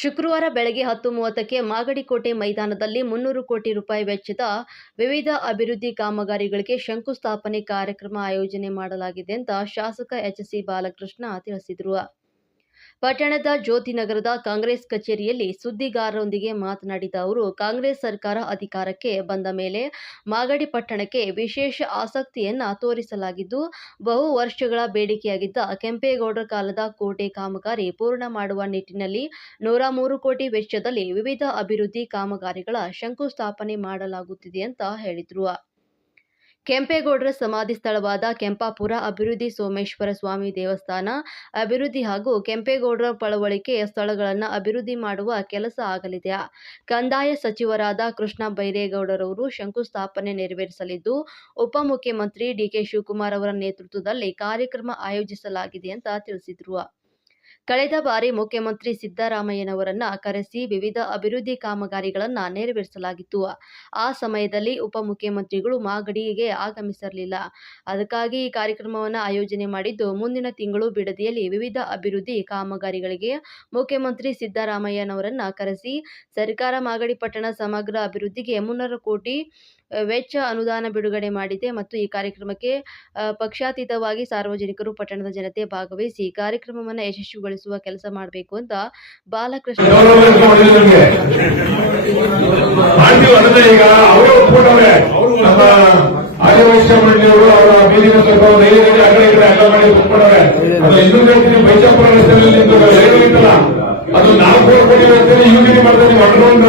ಶುಕ್ರವಾರ ಬೆಳಗ್ಗೆ ಹತ್ತು ಮೂವತ್ತಕ್ಕೆ ಮಾಗಡಿಕೋಟೆ ಮೈದಾನದಲ್ಲಿ ಮುನ್ನೂರು ಕೋಟಿ ರೂಪಾಯಿ ವೆಚ್ಚದ ವಿವಿಧ ಅಭಿವೃದ್ಧಿ ಕಾಮಗಾರಿಗಳಿಗೆ ಶಂಕುಸ್ಥಾಪನೆ ಕಾರ್ಯಕ್ರಮ ಆಯೋಜನೆ ಮಾಡಲಾಗಿದೆ ಅಂತ ಶಾಸಕ ಎಚ್ಸಿ ಬಾಲಕೃಷ್ಣ ತಿಳಿಸಿದರು. ಪಟ್ಟಣದ ಜ್ಯೋತಿನಗರದ ಕಾಂಗ್ರೆಸ್ ಕಚೇರಿಯಲ್ಲಿ ಸುದ್ದಿಗಾರರೊಂದಿಗೆ ಮಾತನಾಡಿದ ಅವರು, ಕಾಂಗ್ರೆಸ್ ಸರ್ಕಾರ ಅಧಿಕಾರಕ್ಕೆ ಬಂದ ಮೇಲೆ ಮಾಗಡಿ ಪಟ್ಟಣಕ್ಕೆ ವಿಶೇಷ ಆಸಕ್ತಿಯನ್ನು ತೋರಿಸಲಾಗಿದ್ದು, ಬಹು ವರ್ಷಗಳ ಬೇಡಿಕೆಯಾಗಿದ್ದ ಕೆಂಪೇಗೌಡರ ಕಾಲದ ಕೋಟೆ ಕಾಮಗಾರಿ ಪೂರ್ಣ ಮಾಡುವ ನಿಟ್ಟಿನಲ್ಲಿ ನೂರ ಮೂರು ಕೋಟಿ ವೆಚ್ಚದಲ್ಲಿ ವಿವಿಧ ಅಭಿವೃದ್ಧಿ ಕಾಮಗಾರಿಗಳ ಶಂಕುಸ್ಥಾಪನೆ ಮಾಡಲಾಗುತ್ತಿದೆ ಅಂತ ಹೇಳಿದರು. ಕೆಂಪೇಗೌಡರ ಸಮಾಧಿ ಸ್ಥಳವಾದ ಕೆಂಪಾಪುರ ಅಭಿವೃದ್ಧಿ ಸೋಮೇಶ್ವರ ಸ್ವಾಮಿ ದೇವಸ್ಥಾನ ಅಭಿವೃದ್ಧಿ ಹಾಗೂ ಕೆಂಪೇಗೌಡರ ಪಳವಳಿಕೆ ಸ್ಥಳಗಳನ್ನು ಅಭಿವೃದ್ಧಿ ಮಾಡುವ ಕೆಲಸ ಆಗಲಿದೆ. ಕಂದಾಯ ಸಚಿವರಾದ ಕೃಷ್ಣ ಬೈರೇಗೌಡರವರು ಶಂಕುಸ್ಥಾಪನೆ ನೆರವೇರಿಸಲಿದ್ದು, ಉಪಮುಖ್ಯಮಂತ್ರಿ ಡಿಕೆ ಶಿವಕುಮಾರ್ ಅವರ ನೇತೃತ್ವದಲ್ಲಿ ಕಾರ್ಯಕ್ರಮ ಆಯೋಜಿಸಲಾಗಿದೆ ಅಂತ ತಿಳಿಸಿದರು. ಕಳೆದ ಬಾರಿ ಮುಖ್ಯಮಂತ್ರಿ ಸಿದ್ದರಾಮಯ್ಯನವರನ್ನ ಕರೆಸಿ ವಿವಿಧ ಅಭಿವೃದ್ಧಿ ಕಾಮಗಾರಿಗಳನ್ನು ನೆರವೇರಿಸಲಾಗಿತ್ತು. ಆ ಸಮಯದಲ್ಲಿ ಉಪಮುಖ್ಯಮಂತ್ರಿಗಳು ಮಾಗಡಿಗೆ ಆಗಮಿಸಿರಲಿಲ್ಲ ಅದಕ್ಕಾಗಿ ಈ ಕಾರ್ಯಕ್ರಮವನ್ನು ಆಯೋಜನೆ ಮಾಡಿದ್ದು ಮುಂದಿನ ತಿಂಗಳು ಬಿಡದಿಯಲ್ಲಿ ವಿವಿಧ ಅಭಿವೃದ್ಧಿ ಕಾಮಗಾರಿಗಳಿಗೆ ಮುಖ್ಯಮಂತ್ರಿ ಸಿದ್ದರಾಮಯ್ಯನವರನ್ನ ಕರೆಸಿ ಸರ್ಕಾರ ಮಾಗಡಿ ಪಟ್ಟಣ ಸಮಗ್ರ ಅಭಿವೃದ್ಧಿಗೆ ಮುನ್ನೂರು ಕೋಟಿ ವೆಚ್ಚ ಅನುದಾನ ಬಿಡುಗಡೆ ಮಾಡಿದೆ ಮತ್ತು ಈ ಕಾರ್ಯಕ್ರಮಕ್ಕೆ ಪಕ್ಷಾತೀತವಾಗಿ ಸಾರ್ವಜನಿಕರು, ಪಟ್ಟಣದ ಜನತೆ ಭಾಗವಹಿಸಿ ಕಾರ್ಯಕ್ರಮವನ್ನು ಯಶಸ್ವಿಗೊಳಿಸುವ ಕೆಲಸ ಮಾಡಬೇಕು ಅಂತ ಬಾಲಕೃಷ್ಣ ಅದು ನಾಲ್ಕು ಹೇಳ್ತೀನಿ ಕೋಟಿ ರಸ್ತೆಯಲ್ಲಿ ಯೂನಿಟಿ ಮಾಡ್ತಾ ಇದೀವಿ ಅಂಡರ್ಗ್ರೌಂಡ್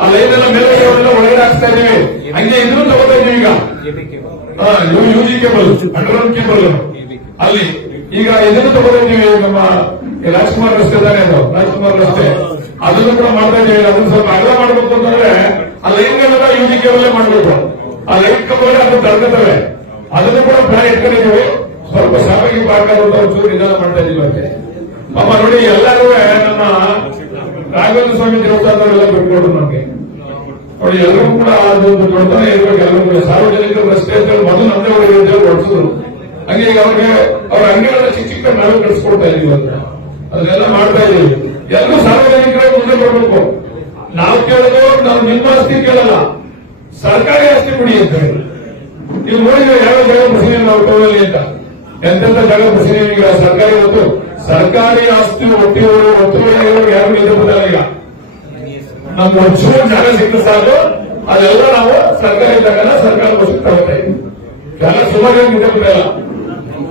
ಆ ಲೈನ್ ಎಲ್ಲ ಮೇಲೆ ಒಳಗಡೆ ಹಾಕ್ತಾ ಇದೀವಿ ಹಂಗೆ ಇದನ್ನು ತಗೋತಾ ಇದೀವಿ ಈಗ. ಯೂಜಿ ಕೇಬಲ್ ಅಂಡರ್ಗ್ರೌಂಡ್ ಕೇಬಲ್ ಅಲ್ಲಿ ಈಗ ಇದನ್ನು ತಗೋತಾ ಇದೀವಿ ನಮ್ಮ ರಾಜ್ಕುಮಾರ್ ರಸ್ತೆ ತಾನೇ ಅದು. ರಾಜ್ಕುಮಾರ್ ರಸ್ತೆ. ಅದನ್ನು ಕೂಡ ಮಾಡ್ತಾ ಇದೀವಿ ಅದನ್ನು ಸ್ವಲ್ಪ ಅಗಲ ಮಾಡ್ಬೇಕು ಅಂತಂದ್ರೆ ಆ ಲೈನ್ಗಳೆಲ್ಲ ಯೂಜಿ ಕೇಬಲ್ ಮಾಡ್ಬೇಕು. ಆ ಲೈನ್ ಕಂಬಗಳು ಅದು ತಡ್ಕೊತವೆ ಅದನ್ನು ಕೂಡ ಪ್ಲಾನ್ ಇಟ್ಕೊಂಡಿದ್ದೀವಿ. ಸ್ವಲ್ಪ ಸಾಮಾಜಿಕ ಪಾಕ ನಿಧಾನ ಮಾಡ್ತಾ ಇದೀವಿ ಅಂತೆ ಪಾಪ ನೋಡಿ, ಎಲ್ಲರೂ ನಮ್ಮ ರಾಘವೇಂದ್ರ ಸ್ವಾಮಿ ದೇವಸ್ಥಾನದವರೆಲ್ಲ ಬಿಟ್ಕೊಡು ನಮಗೆ. ನೋಡಿ, ಎಲ್ಲರೂ ಕೂಡ ಅದೊಂದು ದೊಡ್ಡತನ ಇರ್ಬೇಕು, ಎಲ್ಲರೂ ಕೂಡ. ಸಾರ್ವಜನಿಕರು ರಸ್ತೆ ಅಂತ ಹೇಳಿ ಮೊದಲು ನಮ್ಮದೇ ಒಳಗೆ ಅಂತ ಹೊಡ್ಸಿದ್ರು ಹಂಗೆ ಈಗ ಅವ್ರಿಗೆ ಅವ್ರ ಅಂಗಡಿಗಳ ಚಿಕ್ಕ ಚಿಕ್ಕ ನಾವು ಕಳಿಸ್ಕೊಡ್ತಾ ಇದೀವಿ ಅಂತ. ಅದನ್ನೆಲ್ಲ ಮಾಡ್ತಾ ಇದೀವಿ ಎಲ್ಲರೂ ಸಾರ್ವಜನಿಕರೇ ಮುಂದೆ ಬರಬೇಕು ನಾವು ಕೇಳೋದು ನಾವು ನಿಮ್ಮ ಆಸ್ತಿ ಕೇಳಲ್ಲ ಸರ್ಕಾರಿ ಆಸ್ತಿ ಕೊಡಿ ಅಂತ ಹೇಳಿ ನೀವು ನೋಡಿದ್ರೆ ಯಾವ ಜಾಗ ಪ್ರಶ್ನೆ ನಾವು ಟೋಲಲ್ಲಿ ಅಂತ ಎಂತೆಂತ ಜಾಗ ಪ್ರಶ್ನೆ ಈಗ ಸರ್ಕಾರಿ ಹೊತ್ತು ಸರ್ಕಾರಿ ಆಸ್ತಿ ಒಟ್ಟಿವರು ಒತ್ತುವರಿಯವರು ಯಾರು ನಿಲ್ಲಬಹುದಲ್ಲ ಈಗ ನಮ್ಗೆ ಒಂಚೂರು ಜಾಗ ಸಿಕ್ಕ ಸಾಕು, ಅದೆಲ್ಲ ನಾವು ಸರ್ಕಾರಿ ಜಾಗನ ಸರ್ಕಾರ ತಗೊಂಡೆ ಇದ್ವಿ ಎಲ್ಲ ಸುಮಾರು ನಿಜ ಬಿಡಲ್ಲ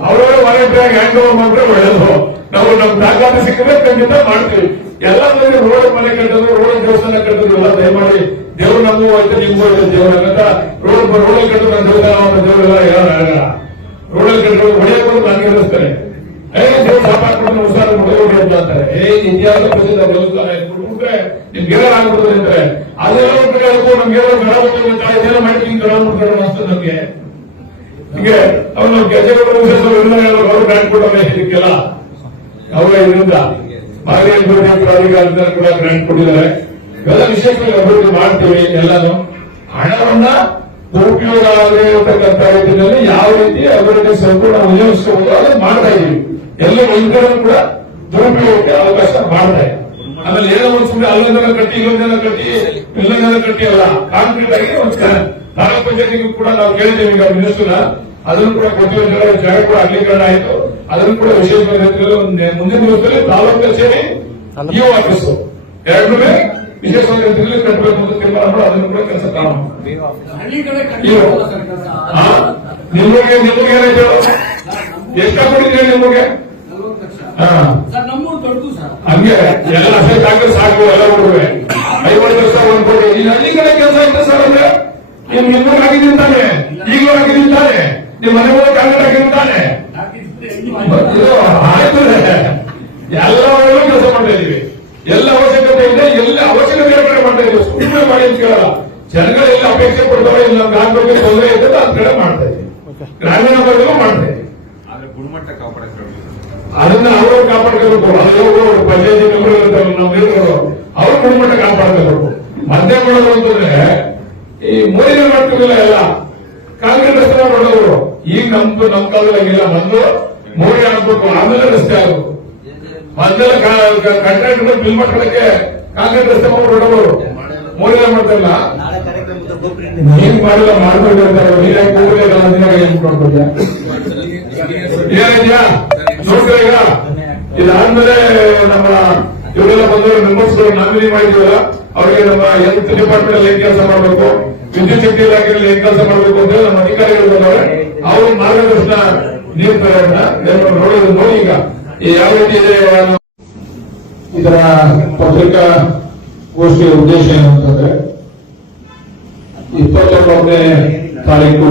ಅವರವರ ವಾರಂಟಿಯಾಗಿ ಹ್ಯಾಂಡ್ ಓವರ್ ಮಾಡಿದ್ರೆ ಒಳ್ಳೇದು. ನಾವು ನಮ್ ದಾಖಲಾತಿ ಸಿಕ್ಕಿದ್ರೆ ಖಂಡಿತ ಮಾಡ್ತೀವಿ. ಎಲ್ಲ ಮಂದಿ ರೋಡ್ ಮನೆ ಕಟ್ಟಿದ್ರು, ರೋಡ್ ದೇವಸ್ಥಾನ ಕಟ್ಟಿದ್ರು, ಎಲ್ಲ ದಯಮಾಡಿ ದೇವ್ರು ನಮಗೂ ಹೋಯ್ತು ನಿಮ್ಗೂ ಹೋಯ್ತು ದೇವ್ರ ರೋಡ್, ರೋಡಲ್ಲಿ ಕಟ್ಟಿದ್ರು ನನ್ನ ದೇವಸ್ಥಾನ ದೇವರೆಲ್ಲ ಹೇಳೋಣ ರೋಡಲ್ಲಿ ಕಟ್ಟಿದ್ರು ಹೊಡೆಯಕ್ಕೆ ನಾನು ನನಗೆ ನಿಮ್ಗೆ ಏನಾರ ಆಗ್ಬಿಡುತ್ತೆ ಅಂತಾರೆ. ಅದೆಲ್ಲ ಬಿಟ್ಟು ನಮ್ಗೆ ಏನೋ ಗಡ ಇದೆಲ್ಲ ಅನ್ಸ್ತದೆ ನಮ್ಗೆ. ಹೀಗೆ ಅವನು ಇದಕ್ಕೆಲ್ಲ. ಇದರಿಂದ ಕೂಡ ಗ್ರಾಂಟ್ ಕೊಟ್ಟಿದ್ದಾರೆ. ವಿಶೇಷವಾಗಿ ಅಭಿವೃದ್ಧಿ ಮಾಡ್ತೀವಿ ಎಲ್ಲಾನು. ಹಣವನ್ನ ದುರುಪಯೋಗ ಆಗಿರತಕ್ಕಂಥ ರೀತಿಯಲ್ಲಿ ಯಾವ ರೀತಿ ಅಭಿವೃದ್ಧಿ ಸಂಪೂರ್ಣ ವಿನಿಯೋಗಿಸಬಹುದು ಅದನ್ನು ಮಾಡ್ತಾ ಇದೀವಿ. ಎಲ್ಲ ಕಡೆ ಅವಕಾಶ ಮಾಡಿದೆ. ಇದೆ ಆಮೇಲೆ ಏನೋ ಒಂದ್ ಸುಮ್ಮನೆ ಅಲ್ಲೊಂದನ್ನ ಕಟ್ಟಿ ಇಲ್ಲೊಂದೆಲ್ಲ ಕಟ್ಟಿ ಇಲ್ಲೊಂದೆಲ್ಲ ಕಟ್ಟಿ ಅಲ್ಲ. ಕಾಂಕ್ರೀಟ್ ಆಗಿ ಒಂದು ತಾಲೂಕ್ ಪಂಚಾಯತಿಗೂ ಕೂಡ ನಾವು ಕೇಳಿದ್ದೇವೆ ಈಗ ಮಿನಿಸ್ಟರ್ನ ಅದನ್ನು ಕೂಡ ಕೊಟ್ಟಿರೋ ಜಾಗ ಕೂಡ ಅಗಲೀಕರಣ ಆಯಿತು. ಅದನ್ನು ಕೂಡ ವಿಶೇಷವಾಗಿ ಮುಂದಿನ ದಿವಸದಲ್ಲಿ ತಾಲೂಕು ಕಚೇರಿ ಇಒ ಆಫೀಸ್ ಎರಡೂ ವಿಶೇಷವಾಗಿ ರೀತಿಯಲ್ಲಿ ಕಟ್ಟಬೇಕು ಅಂತ ತೀರ್ಮಾನ ಮಾಡಿ ಅದನ್ನು ಕೂಡ ಕೆಲಸ. ಆ? ನಿಮಗೆ ನಿಮಗೆ ಏನಾಯ್ತು ಎಷ್ಟ ಕೊಟ್ಟಿದ್ದೀರಿ ನಿಮಗೆ? ಹಾ ಸರ್ ನಮ್ಮೂರು ದೊಡ್ಡದು ಸರ್ ಹಂಗೆ. ಎಲ್ಲ ಸಾಕು ಎಲ್ಲ ಹುಡುಗರೆ. ಐವತ್ತು ವರ್ಷ ಒಂದು ಕೋಟಿ. ಇಲ್ಲಿ ಹಳ್ಳಿ ಕಡೆ ಕೆಲಸ ಐತೆ ಸರ್ ಅಂದ್ರೆ ನಿಮ್ ನಿಮ್ಮೂರ್ ಆಗಿದ್ದೀನಿ ಈಗಲೂ ಆಗಿದ್ದೀನಿ ನಿಮ್ ಮನೆ ಒಳಗೆ ಕಾಂಗ್ರೆಸ್ ಆಗಿದ್ದೀನಿ ತಾನೆ ಹಾಕಿದ್ರೆ ಹೆಣ್ಣು ಇದು ಆಯ್ತು ಎಲ್ಲ ಕೆಲಸ ಮಾಡ್ತಾ ಇದೀವಿ ಎಲ್ಲ ಅವಶ್ಯಕತೆ ಇದೆ ಎಲ್ಲ ಅವಶ್ಯಕತೆ ಮಾಡ್ತಾ ಇದೀವಿ ಸುಮ್ಮನೆ ಮಾಡಿ ಅಂತ ಕೇಳಲ್ಲ. ಜನಗಳು ಎಲ್ಲ ಅಪೇಕ್ಷೆ ಪಡ್ತಾವೆ ಇಲ್ಲ ಗ್ರಾಮಕ್ಕೆ ತೊಂದರೆ ಇದೆ ಅದ್ ಕಡೆ ಮಾಡ್ತಾ ಇದೀವಿ ಗ್ರಾಮೀಣ ಭಾಗದಲ್ಲೂ ಮಾಡ್ತಾ ಇದೀವಿ ಆದ್ರೆ ಗುಣಮಟ್ಟ ಕಾಪಾಡಕ್ಕೆ ಅದನ್ನ ಅವರು ಕಾಪಾಡ್ಕೋಬೇಕು ಅದು ಪಂಚಾಯತಿ ಮೆಂಬರ್ ಇರ್ತಾರೆ ನಮ್ಮ ಹಿರಿಯರು ಅವ್ರು ಗುಣಮಟ್ಟ ಕಾಪಾಡ್ಕೋಬೇಕು ಮದ್ಯ ಮಾಡೋದು ಅಂತಂದ್ರೆ ಈ ಮೋದಿನ ಮಾಡ್ತಿರಲಿಲ್ಲ ಎಲ್ಲ ಕಾಂಗ್ರೆಸ್ ರಸ್ತೆ ಮಾಡೋರು ಈಗ ನಮ್ದು ನಮ್ ಕಾಲದಾಗಿಲ್ಲ ಮೊದಲು ಮೋಡಿ ಆಗ್ಬೇಕು ಆಮೇಲೆ ರಸ್ತೆ ಆಗ್ಬೇಕು ಮೊದಲೆಲ್ಲ ಕಾಂಟ್ರಾಕ್ಟರ್ ಬಿಲ್ ಕಾಂಗ್ರೆಸ್ ಕಾಂಕ್ರೀಟ್ ರಸ್ತೆ ಮಾಡ್ಬಿಡೋರು ಮಾಡ್ತಲ್ಲ ಮಾಡಿಲ್ಲ ಕೂಡಲೇ ಏನ್ ಏನಿದ್ಯಾ ನೋಡ್ರಿ ಈಗ? ಇದಾದ್ಮೇಲೆ ನಮ್ಮ ಇವರೆಲ್ಲ ಬಂದವರು ಮೆಂಬರ್ಸ್ ನಾಮಿನಿ ಮಾಡಿದ್ವಲ್ಲ ಅವರಿಗೆ ನಮ್ಮ ಹೆಲ್ತ್ ಡಿಪಾರ್ಟ್ಮೆಂಟ್ ಅಲ್ಲಿ ಏನ್ ಕೆಲಸ ಮಾಡಬೇಕು ವಿದ್ಯುತ್ ಶಕ್ತಿ ಇಲಾಖೆಯಲ್ಲಿ ಏನ್ ಕೆಲಸ ಮಾಡಬೇಕು ಅಂತ ನಮ್ಮ ಅಧಿಕಾರಿಗಳು ಬಂದವ್ರೆ. ಅವ್ರ ಮಾರ್ಗದರ್ಶನ ನೀಡ್ತಾರೆ ಅಂತ ನೋಡಿ ನೋಡೋದು ನೋಡಿ ಈಗ. ಈ ಯಾವ ರೀತಿ ಇದೆ ಇದರ ಪತ್ರಿಕಾ ಗೋಷ್ಠಿಯ ಉದ್ದೇಶ ಏನು ಅಂತಂದ್ರೆ, ಇಪ್ಪತ್ತೊಂಬತ್ತನೇ ತಾರೀಕು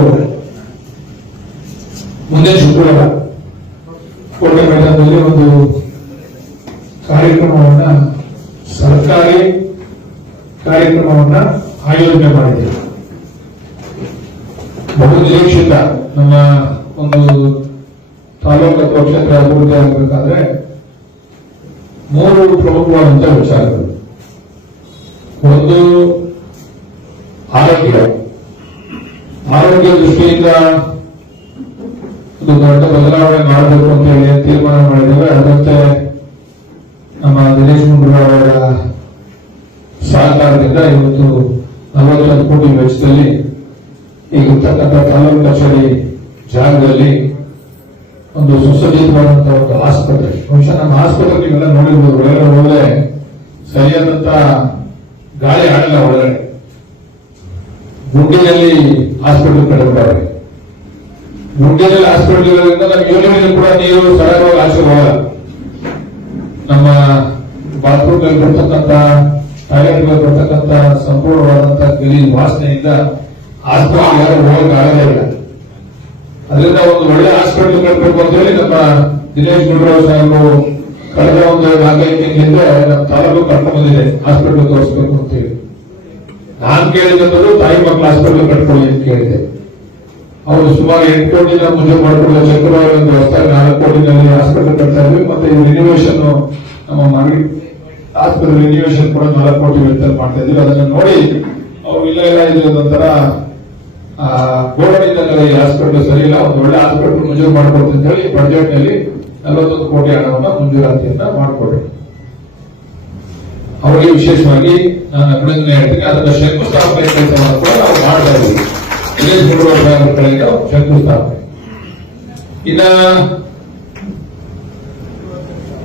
ಮುಂದೆ ಶುಕ್ರವಾರ ಕೋಟೆ ಮೈದಾನದಲ್ಲಿ ಒಂದು ಕಾರ್ಯಕ್ರಮವನ್ನ ಸರ್ಕಾರಿ ಕಾರ್ಯಕ್ರಮವನ್ನ ಆಯೋಜನೆ ಮಾಡಿದೆ. ಬಹು ನಿರೀಕ್ಷಿತ ನಮ್ಮ ಒಂದು ತಾಲೂಕು ಕ್ಷೇತ್ರ ಅಭಿವೃದ್ಧಿ ಆಗಬೇಕಾದ್ರೆ ಮೂರು ಪ್ರಮುಖವಾದಂತಹ ವಿಚಾರಗಳು. ಒಂದು, ಆರೋಗ್ಯ. ಆರೋಗ್ಯ ದೃಷ್ಟಿಯಿಂದ ಒಂದು ದೊಡ್ಡ ಬದಲಾವಣೆ ಮಾಡಬೇಕು ಅಂತ ಹೇಳಿ ತೀರ್ಮಾನ ಮಾಡಿದ್ದೇವೆ. ಅದರಂತೆ ನಮ್ಮ ದಿನೇಶ್ ಗುಂಡೂರಾವ್ ಸಹಕಾರದಿಂದ ಇವತ್ತು ನಲವತ್ತೊಂದು ಕೋಟಿ ವೆಚ್ಚದಲ್ಲಿ ಈಗಿರ್ತಕ್ಕಂಥ ತಾಲೂಕು ಕಚೇರಿ ಜಾಗದಲ್ಲಿ ಒಂದು ಸುಸಜ್ಜಿತವಾದಂತಹ ಒಂದು ಆಸ್ಪತ್ರೆ ಬಹುಶಃ ನಮ್ಮ ಆಸ್ಪತ್ರೆ ನೀವೆಲ್ಲ ನೋಡಿರ್ಬೋದು. ಒಳಗಡೆ ಹೋದ್ರೆ ಸರಿಯಾದಂತ ಗಾಳಿ ಆಡಲ್ಲ ಒಳಗಡೆ. ಗುಂಡಿನಲ್ಲಿ ಹಾಸ್ಪಿಟಲ್ ಕಡೆ ಗುಂಡಿನಲ್ಲಿ ಹಾಸ್ಪಿಟಲ್ ಇರೋದ್ರಿಂದ ನಮ್ಮ ಯೋಜನೆಯಲ್ಲಿ ಕೂಡ ನೀರು ಸರಳವಾಗಿ ಆಚೆ ಹೋಗಲ್ಲ ನಮ್ಮ ಬಾತ್ರೂಮ್ನಲ್ಲಿ ಬರ್ತಕ್ಕಂಥ ಟಾಯ್ಲೆಟ್ಗಳು ಬರ್ತಕ್ಕಂಥ ಸಂಪೂರ್ಣವಾದಂತಹ ಗಲೀಜ್ ವಾಸನೆಯಿಂದ ಆಸ್ಪತ್ರೆ ಯಾರು ಹೋಗಕ್ಕೆ ಆಗದೇ ಇಲ್ಲ. ಅದರಿಂದ ಒಂದು ಒಳ್ಳೆ ಹಾಸ್ಪಿಟಲ್ ಕಟ್ಟಬೇಕು ಅಂತ ಹೇಳಿ ನಮ್ಮ ದಿನೇಶ್ ಗುಂಡೂರಾವ್ ಸಾಹೇಬರು ಕಳೆದ ಒಂದು ನಾಲ್ಕೈದು ತಿಂಗಳಿಂದ ನಮ್ಮ ತಾಲೂಕು ಕರ್ಕೊಂಡು ಬಂದಿದೆ ಹಾಸ್ಪಿಟಲ್ ತೋರಿಸ್ಬೇಕು ಅಂತ ಹೇಳಿ. ನಾನ್ ಕೇಳಿದ್ರು ತಾಯಿ ಮಕ್ಕಳ ಹಾಸ್ಪಿಟಲ್ ಕಟ್ಕೊಳ್ಳಿ ಅಂತ ಕೇಳಿದೆ. ಅವರು ಸುಮಾರು ಎಂಟು ಕೋಟಿನ ಮುಂದೆ ಚಕ್ರವಾಗಿ ಒಂದು ಹೊಸದಾಗಿ ನಾಲ್ಕು ಕೋಟಿನಲ್ಲಿ ಹಾಸ್ಪಿಟಲ್ ಕಟ್ತಾ ಇದ್ವಿ. ಮತ್ತೆ ರಿನಿವೇಶನ್ ನಮ್ಮ ಮಾಡಿ ಹಾಸ್ಪಿಟಲ್ ರಿನಿವೇಶನ್ ಕೂಡ ನಾಲ್ಕು ಕೋಟಿ ವೆಚ್ಚದಲ್ಲಿ ಮಾಡ್ತಾ ಇದ್ವಿ. ಅದನ್ನ ನೋಡಿ ಅವ್ರು ಇಲ್ಲ ಇಲ್ಲ ಇದು ಈ ಹಾಸ್ಪಿಟಲ್ ಸರಿ ಇಲ್ಲ ಒಂದು ಒಳ್ಳೆ ಹಾಸ್ಪಿಟಲ್ ಮಂಜೂರು ಮಾಡಿಕೊಡ್ತೀವಿ ಅಂತ ಹೇಳಿ ಬಜೆಟ್ನಲ್ಲಿ ನಲವತ್ತೊಂದು ಕೋಟಿ ಹಣವನ್ನ ಮಂಜೂರಾತಿಯನ್ನ ಮಾಡಿಕೊಡ್ರಿ. ಅವರಿಗೆ ವಿಶೇಷವಾಗಿ ನಾನು ಅಭಿನಂದನೆ ಹೇಳ್ತೀನಿ, ಅದನ್ನ ಶಂಕುಸ್ಥಾಪನೆ ಕೆಲಸವನ್ನು ಕೂಡ ನಾವು ಮಾಡ್ತಾ ಇದ್ದೀವಿ. ಗುಂಡೂರಾವ್ ಅವರ ಕಡೆಯಿಂದ ಶಂಕುಸ್ಥಾಪನೆ. ಇನ್ನ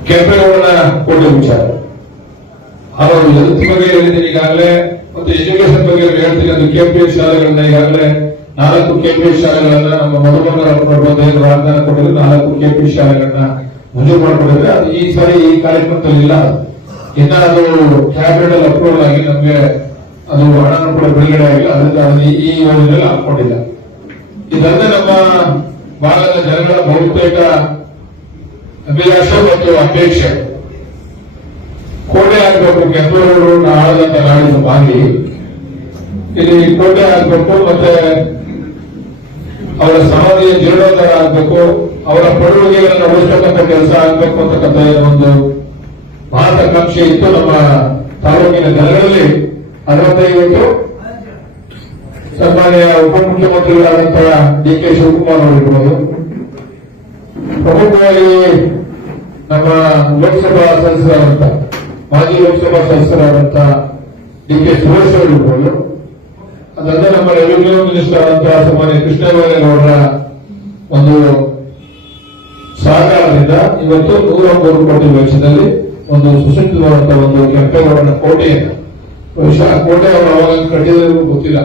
ಕೆಂಪೇಗೌಡನ ಕೋಟೆ ವಿಚಾರ. ಅವರು ಬಗ್ಗೆ ಹೇಳಿದ್ದೀನಿ ಈಗಾಗಲೇ. ಎಜುಕೇಶನ್ ಬಗ್ಗೆ ಹೇಳ್ತೀನಿ ಅದು ಕೆಪಿಎಸ್ ಶಾಲೆಗಳನ್ನ ಈಗಾಗಲೇ ನಾಲ್ಕು ಕೆಪಿಎಸ್ ಶಾಲೆಗಳನ್ನ ನಮ್ಮ ಮೊದಲ ವಾಗ್ದಾನ ಕೊಟ್ಟಿದ್ರು, ನಾಲ್ಕು ಕೆಪಿಎಸ್ ಶಾಲೆಗಳನ್ನ ಮಂಜೂರು ಮಾಡಿಕೊಂಡಿದ್ರೆ ಅದು ಈ ಸಾರಿ ಈ ಕಾರ್ಯಕ್ರಮದಲ್ಲಿ ಇಲ್ಲ. ಇನ್ನ ಅದು ಕ್ಯಾಬಿನೆಟ್ ಅಲ್ಲಿ ಅಪ್ರೂವಲ್ ಆಗಿ ನಮಗೆ ಅದು ಹಣನೂ ಕೂಡ ಬಿಡುಗಡೆ ಆಗಿಲ್ಲ. ಅದರಿಂದ ಅದನ್ನ ಈ- ಯೋಜನೆ ಯೋಜನೆಯಲ್ಲಿ ಹಾಕೊಂಡಿಲ್ಲ ಇದಲ್ಲದೆ ನಮ್ಮ ಭಾಗದ ಜನಗಳ ಬಹುತೇಕ ಅಭಿಲಾಷೆ ಮತ್ತು ಅಪೇಕ್ಷೆ. ಕೋಟೆ ಆಗಬೇಕು, ಕೆಂಪೇಗೌಡರು ಆಳದಂತ ನಾಡಿನ ಬಾಗಿ ಇಲ್ಲಿ ಕೋಟೆ ಆಗ್ಬೇಕು, ಮತ್ತೆ ಅವರ ಸಮಾಧಿಯ ಜೀರ್ಣೋದ್ಧಾರ ಆಗ್ಬೇಕು, ಅವರ ಪಡುವಿಗೆಗಳನ್ನ ಉಳಿಸ್ತಕ್ಕಂಥ ಕೆಲಸ ಆಗ್ಬೇಕು ಅಂತಕ್ಕಂಥ ಒಂದು ಮಹತ್ವಾಕಾಂಕ್ಷೆ ಇತ್ತು ನಮ್ಮ ತಾಲೂಕಿನ ಜನರಲ್ಲಿ. ಅದರಂತೆ ಇವತ್ತು ಸನ್ಮಾನ್ಯ ಉಪಮುಖ್ಯಮಂತ್ರಿಗಳಾದಂತಹ ಡಿ ಕೆ ಶಿವಕುಮಾರ್ ಅವರಿರ್ಬೋದು ಪ್ರಮುಖವಾಗಿ ನಮ್ಮ ಲೋಕಸಭಾ ಸದಸ್ಯರಾದಂತ ಮಾಜಿ ಲೋಕಸಭಾ ಸದಸ್ಯರಾದಂತಹ ಡಿ ಕೆ ಸುರೇಶ್ ಅವರು ಇರ್ಬೋದು. ಅದಲ್ಲದೆ ನಮ್ಮ ರೆವಿನ್ಯೂ ಮಿನಿಸ್ಟರ್ ಅಂತ ಸನ್ಮಾನ್ಯ ಕೃಷ್ಣಬೈರೇಗೌಡರ ಒಂದು ಸಹಕಾರದಿಂದ ಇವತ್ತು ನೂರ ಮೂರು ಕೋಟಿ ವೆಚ್ಚದಲ್ಲಿ ಒಂದು ಸುಸಜ್ಜಿತವಾದಂತಹ ಒಂದು ಕೆಂಪೇಗೌಡನ ಕೋಟೆಯನ್ನು. ಬಹುಶಃ ಆ ಕೋಟೆ ಅವರು ಅವಾಗ ಕಟ್ಟಿದ್ರು ಗೊತ್ತಿಲ್ಲ.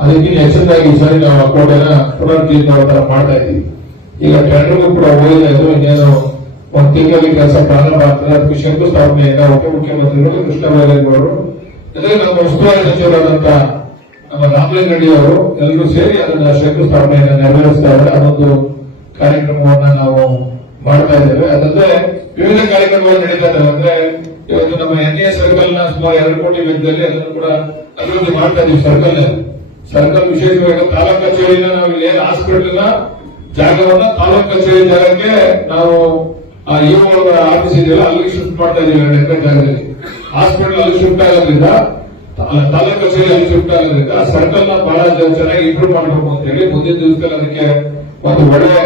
ಅದಕ್ಕೆ ಹೆಚ್ಚಿನದಾಗಿ ಈ ಸಾರಿ ನಾವು ಆ ಕೋಟೆನ ಪುನರ್ಜೀರ್ಣೋದ್ಧಾರ ಮಾಡ್ತಾ ಇದ್ದೀವಿ. ಈಗ ಟೆಂಡರ್ಗೂ ಕೂಡ ಹೋಗಿಲ್ಲ ಇದು ಇನ್ನೇನು ಒಂದು ತಿಂಗಳಲ್ಲಿ ಕೆಲಸ ಪ್ರಾರಂಭ ಆಗ್ತದೆ. ಅದಕ್ಕೆ ಶಂಕುಸ್ಥಾಪನೆಯಿಂದ ಉಪಮುಖ್ಯಮಂತ್ರಿಗಳು ಕೃಷ್ಣ ಬೈರೇಗೌಡರು ಜೊತೆಗೆ ನಮ್ಮ ಉಸ್ತುವಾರಿ ಸಚಿವರಾದಂತ ನಮ್ಮ ರಾಮಲಿಂಗ ರೆಡ್ಡಿ ಅವರು ಎಲ್ಲರೂ ಸೇರಿ ಅದನ್ನ ಶಂಕುಸ್ಥಾಪನೆಯನ್ನು ನೆರವೇರಿಸ್ತಾ ಇದ್ದಾರೆ. ಅದೊಂದು ಕಾರ್ಯಕ್ರಮವನ್ನ ನಾವು ಮಾಡ್ತಾ ಇದ್ದೇವೆ. ಅದಲ್ಲದೆ ವಿವಿಧ ಕಾರ್ಯಕ್ರಮಗಳು ನಡೀತಾ ಇದ್ದಾವೆ. ಅಂದ್ರೆ ಇವತ್ತು ನಮ್ಮ ಎನ್ ಎ ಸರ್ಕಲ್ನ ಸುಮಾರು ಎರಡು ಕೋಟಿ ವೆಚ್ಚದಲ್ಲಿ ಅದನ್ನು ಕೂಡ ಅಭಿವೃದ್ಧಿ ಮಾಡ್ತಾ ಇದೀವಿ ಸರ್ಕಲ್ ಸರ್ಕಲ್ ವಿಶೇಷವಾಗಿ ತಾಲೂಕು ಕಚೇರಿನ ನಾವು ಇಲ್ಲಿ ಏನು ಹಾಸ್ಪಿಟಲ್ನ ಜಾಗವನ್ನ ತಾಲೂಕು ಕಚೇರಿ ಜಾಗಕ್ಕೆ ನಾವು ಆ ಇಒ ಆಫೀಸ್ ಇದೆಯಲ್ಲ, ಅಲ್ಲಿ ಶಿಫ್ಟ್ ಮಾಡ್ತಾ ಇದೀವಿ ಎರಡು ಜಾಗದಲ್ಲಿ. ಹಾಸ್ಪಿಟಲ್ ಅಲ್ಲಿ ಶಿಫ್ಟ್ ಆಗೋದ್ರಿಂದ ತಾಲೂಕು ಕಚೇರಿ ಅಲ್ಲಿ ಶಿಫ್ಟ್ ಆಗೋದ್ರಿಂದ ಸರ್ಕಲ್ನ ಬಹಳ ಚೆನ್ನಾಗಿ ಇಂಪ್ರೂವ್ ಮಾಡಬೇಕು ಅಂತ ಹೇಳಿ ಮುಂದಿನ ದಿವಸದಲ್ಲಿ ಅದಕ್ಕೆ ಒಂದು ಒಳ್ಳೆ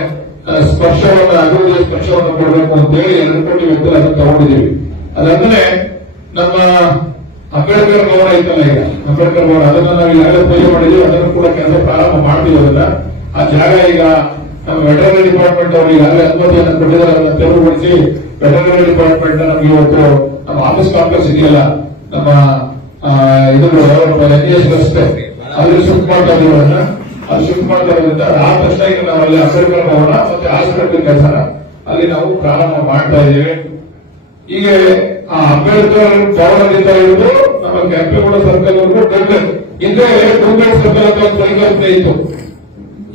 ಸ್ಪರ್ಶವನ್ನು, ಅಭಿವೃದ್ಧಿ ಸ್ಪರ್ಶವನ್ನು ಕೊಡಬೇಕು ಅಂತ ಹೇಳಿ ಎರಡು ಕೋಟಿ ವೆಚ್ಚ ಅದನ್ನು ತಗೊಂಡಿದ್ದೀವಿ. ಅದಾದ್ಮೇಲೆ ನಮ್ಮ ಅಂಬೇಡ್ಕರ್ ಭವನ ಐತಲ್ಲ ಈಗ. ಅಂಬೇಡ್ಕರ್ ಭವನ, ಅದನ್ನ ನಾವು ಈಗಾಗಲೇ ಪೂಜೆ ಮಾಡಿದೀವಿ ಅದನ್ನು ಕೂಡ ಕೆಲಸ ಪ್ರಾರಂಭ ಮಾಡ್ತೀವಿ ಅದನ್ನ ಆ ಜಾಗ ಈಗ ನಮ್ಮ ವೆಟರ್ನರಿ ಡಿಪಾರ್ಟ್ಮೆಂಟ್ ಅವರು ಈಗಾಗಲೇ ಅನುಮತಿಯನ್ನು ಕೊಟ್ಟಿದ್ದಾರೆ. ಅದನ್ನ ತೆರವುಗೊಳಿಸಿ ವೆಟರ್ನರಿ ಡಿಪಾರ್ಟ್ಮೆಂಟ್ ನಮ್ಗೆ ಇವತ್ತು ನಮ್ಮ ಆಫೀಸ್ ಕಾಂಪ್ಲೆಕ್ಸ್ ಇದೆಯಲ್ಲ, ನಮ್ಮ ಇದು ಎನ್ ಎಸ್ ರಸ್ತೆ ಅಲ್ಲಿ ಶಿಫ್ಟ್ ಮಾಡ್ತಾ ಅಲ್ಲಿ ಶಿಫ್ಟ್ ಮಾಡ್ತಾ ಇರೋದ್ರಿಂದ ಆ ತಕ್ಷಣ ನಾವು ಅಲ್ಲಿ ಅಂಬೇಡ್ಕರ್ ಭವನ ಮತ್ತೆ ಆಸ್ಪತ್ರೆ ಕೆಲಸ. ಅಲ್ಲಿ ನಾವು ಪ್ರಾರಂಭ ಮಾಡ್ತಾ ಇದ್ದೇವೆ. ಈಗ ಆ ಅಂಬೇಡ್ಕರ್ ಭವನದಿಂದ ಹಿಡಿದು ನಮ್ಮ ಕೆಂಪೇಗೌಡ ಸರ್ಕಲ್ ವರೆಗೂ ಹಿಂದೆ ಟೂಬ್ಲೇಟ್ ಸರ್ಕಲ್ ಅಂತ ಒಂದು ಪರಿಕಲ್ಪನೆ ಇತ್ತು.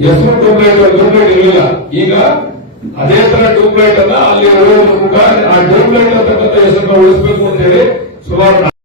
ಹೆಸರು ಟ್ಯೂಬ್ಲೈಟ್ ಟ್ಯೂಬ್ಲೈಟ್ ಇರಲಿಲ್ಲ. ಈಗ ಅದೇ ತರ ಟ್ಯೂಬ್ಲೈಟ್ ಅನ್ನ ಅಲ್ಲಿ ಆ ಟ್ಯೂಬ್ಲೈಟ್ ಅಂತಕ್ಕಂಥ ಹೆಸರನ್ನ ಉಳಿಸಬೇಕು ಅಂತ ಹೇಳಿ ಸುಮಾರು